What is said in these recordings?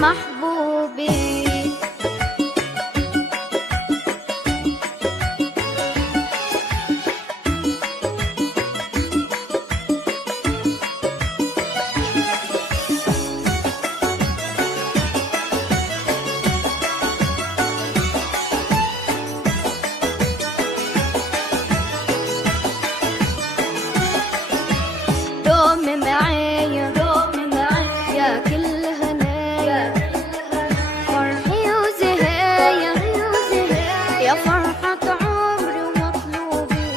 محبوبي. دوم معايا يا كل هنايا، فرحي وزهايا يا فرحة عمري ومطلوبي.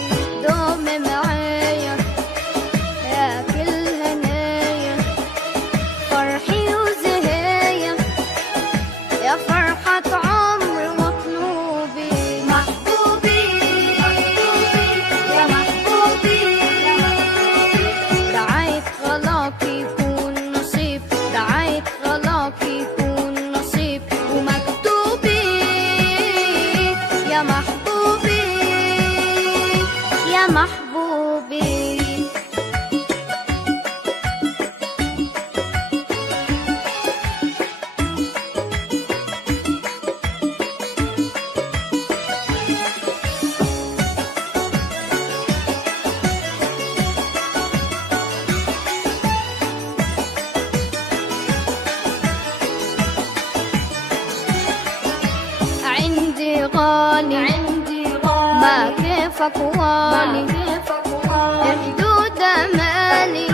دوم معايا يا كل هنايا، فرحي وزهايا يا فرحة عمري ومطلوبي. محبوبي يا محبوبي، دعيت غلاك يكون نصيب، دعيت غلاك يكون نصيب ومكتوبي. يا محبوبي يا محبوبي. عندي غالي ما كيفك والي، حدود امالي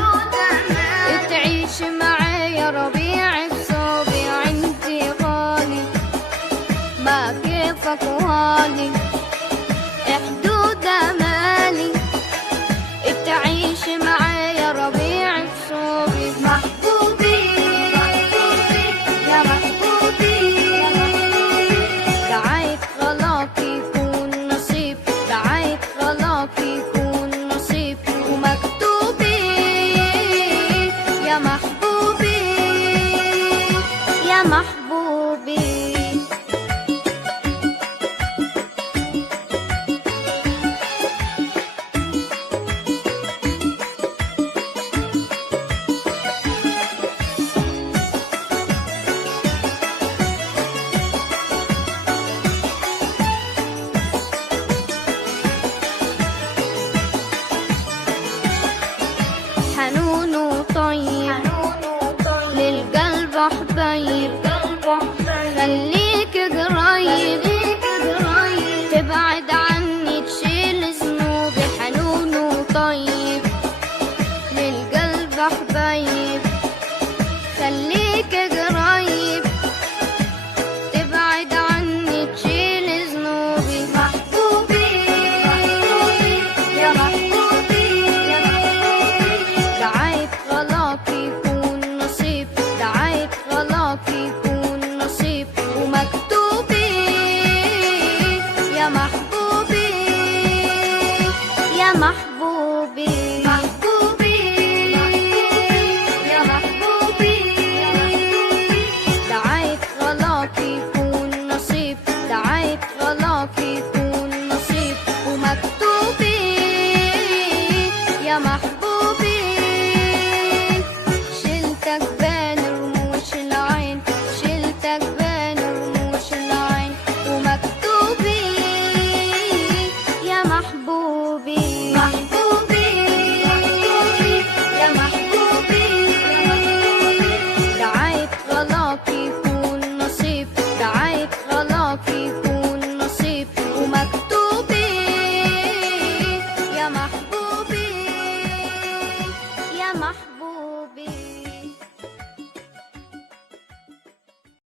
تعيش معايا ربيع الصوبي. عندي غالي ما كيفك والي، حدود امالي تعيش معايا ربيع الصوبي. محبوبي يا محبوبي، دعيت غلاك يكون نصيب، دعيت غلاك يكون نصيب ومكتوبي. يا محبوبي يا محبوبي. حنون وطيب للقلب حبيب، خليك قريب تبعد عني تشيل ذنوبي. حنون وطيب للقلب حبيب، خليك قريب تبعد عني تشيل ذنوبي. محبوبي يا محبوبي، دعيت غلاك يكون نصيب، دعيت غلاك يكون نصيب ومكتوبي. يا محبوبي يا محبوبي. محبوبي يا محبوبي، دعيت غلاك يكون نصيب، دعيت غلاك يكون نصيب ومكتوبي. يا محبوبي شلتك بين رموش العين، شلتك بين رموش العين ومكتوبي. يا محبوبي محبوبي يا محبوبي، دعيت غلاك يكون نصيب، دعيت غلاك يكون نصيب ومكتوبي. يا محبوبي يا محبوبي.